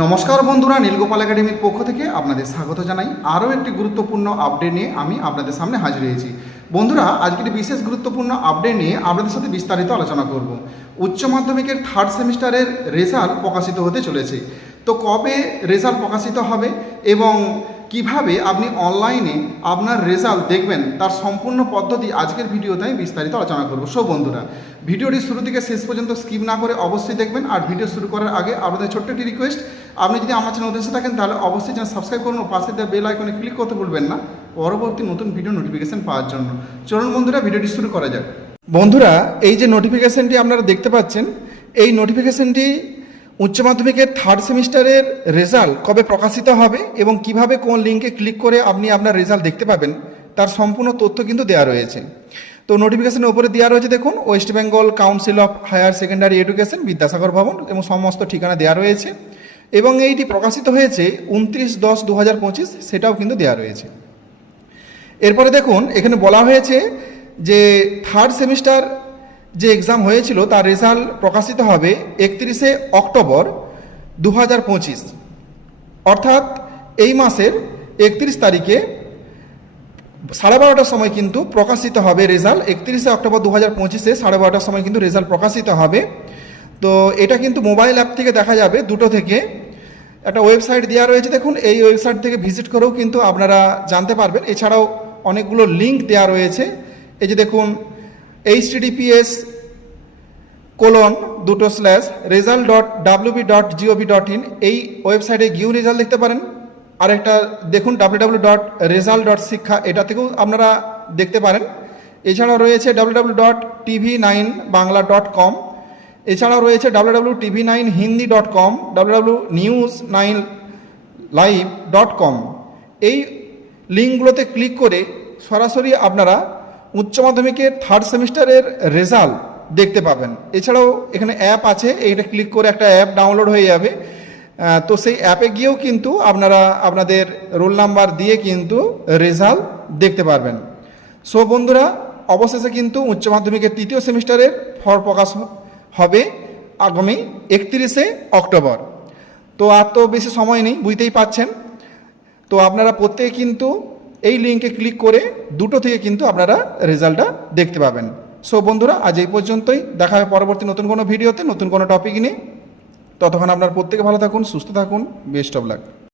নমস্কার বন্ধুরা, নীলগোপাল একাডেমির পক্ষ থেকে আপনাদের স্বাগত জানাই। আরও একটি গুরুত্বপূর্ণ আপডেট নিয়ে আমি আপনাদের সামনে হাজির হয়েছি। বন্ধুরা আজকে একটি বিশেষ গুরুত্বপূর্ণ আপডেট নিয়ে আপনাদের সাথে বিস্তারিত আলোচনা করব। উচ্চ মাধ্যমিকের থার্ড সেমিস্টারের রেজাল্ট প্রকাশিত হতে চলেছে। তো কবে রেজাল্ট প্রকাশিত হবে এবং কীভাবে আপনি অনলাইনে আপনার রেজাল্ট দেখবেন, তার সম্পূর্ণ পদ্ধতি আজকের ভিডিওতে আমি বিস্তারিত আলোচনা করব। সো বন্ধুরা, ভিডিওটি শুরু থেকে শেষ পর্যন্ত স্কিপ না করে অবশ্যই দেখবেন। আর ভিডিও শুরু করার আগে আপনাদের ছোট্ট একটি রিকোয়েস্ট আপনি যদি আমার চ্যানেল উদ্দেশ্যে থাকেন, তাহলে অবশ্যই চ্যানেল সাবস্ক্রাইব করুন পাশে দেওয়া বেল আইকনে ক্লিক করতে ভুলবেন না। পরবর্তী নতুন ভিডিও নোটিফিকেশন পাওয়ার জন্য। চলুন বন্ধুরা ভিডিওটি শুরু করা যাক। বন্ধুরা, এই যে নোটিফিকেশনটি আপনারা দেখতে পাচ্ছেন, এই নোটিফিকেশনটি উচ্চ মাধ্যমিকের থার্ড সেমিস্টারের রেজাল্ট কবে প্রকাশিত হবে এবং কীভাবে কোন লিঙ্কে ক্লিক করে আপনি আপনার রেজাল্ট দেখতে পাবেন, তার সম্পূর্ণ তথ্য কিন্তু দেওয়া রয়েছে। তো নোটিফিকেশনের উপরে দেওয়া রয়েছে দেখুন West Bengal council of higher secondary education Vidyasagar Bhavan এবং সমস্ত ঠিকানা দেওয়া রয়েছে। এবং এইটি প্রকাশিত হয়েছে উনত্রিশ দশ দু হাজার পঁচিশ, সেটাও কিন্তু দেওয়া রয়েছে। এরপরে দেখুন, এখানে বলা হয়েছে যে থার্ড সেমিস্টার যে এক্সাম হয়েছিল, তার রেজাল্ট প্রকাশিত হবে একত্রিশে অক্টোবর দু হাজার পঁচিশ। অর্থাৎ এই মাসের একত্রিশ তারিখে সাড়ে বারোটার সময় কিন্তু প্রকাশিত হবে রেজাল্ট একত্রিশে অক্টোবর দু হাজার পঁচিশে সাড়ে বারোটার সময় কিন্তু রেজাল্ট প্রকাশিত হবে। তো এটা কিন্তু মোবাইল অ্যাপ থেকে দেখা যাবে দুটো থেকে। একটা ওয়েবসাইট দেওয়া রয়েছে, দেখুন, এই ওয়েবসাইট থেকে ভিজিট করেও কিন্তু আপনারা জানতে পারবেন। এছাড়াও অনেকগুলো লিঙ্ক দেওয়া রয়েছে। এই যে দেখুন এইচ টিডিপিএস কোলন দুটো slash result dot WB dot GOV dot in এই ওয়েবসাইটে গিয়েও রেজাল্ট দেখতে পারেন। আরেকটা দেখুন W W dot result dot Shiksha এটা থেকেও আপনারা দেখতে পারেন। এছাড়াও রয়েছে W W dot TV nine Bangla dot com এছাড়াও রয়েছে W TV nine Hindi dot com W W news nine live dot com এই লিঙ্কগুলোতে ক্লিক করে সরাসরি আপনারা উচ্চ মাধ্যমিকের থার্ড সেমিস্টারের রেজাল্ট দেখতে পাবেন। এছাড়াও এখানে অ্যাপ আছে, এইটা ক্লিক করে একটা অ্যাপ ডাউনলোড হয়ে যাবে। তো সেই অ্যাপে গিয়েও কিন্তু আপনারা আপনাদের রোল নাম্বার দিয়ে কিন্তু রেজাল্ট দেখতে পারবেন। সো বন্ধুরা, অবশেষে কিন্তু উচ্চ মাধ্যমিকের তৃতীয় সেমিস্টারের ফর প্রকাশ হবে আগামী একত্রিশে অক্টোবর। তো আর তো বেশি সময় নেই, বুঝতেই পাচ্ছেন তো আপনারা প্রত্যেকে কিন্তু এই লিঙ্কে ক্লিক করে দুটো থেকে কিন্তু আপনারা রেজাল্টটা দেখতে পাবেন। সো বন্ধুরা, আজ এই পর্যন্তই। দেখা হবে পরবর্তী নতুন কোনো ভিডিওতে, নতুন কোনো টপিক নিয়ে। ততক্ষণ আপনার প্রত্যেকে ভালো থাকুন, সুস্থ থাকুন বেস্ট অফ লাক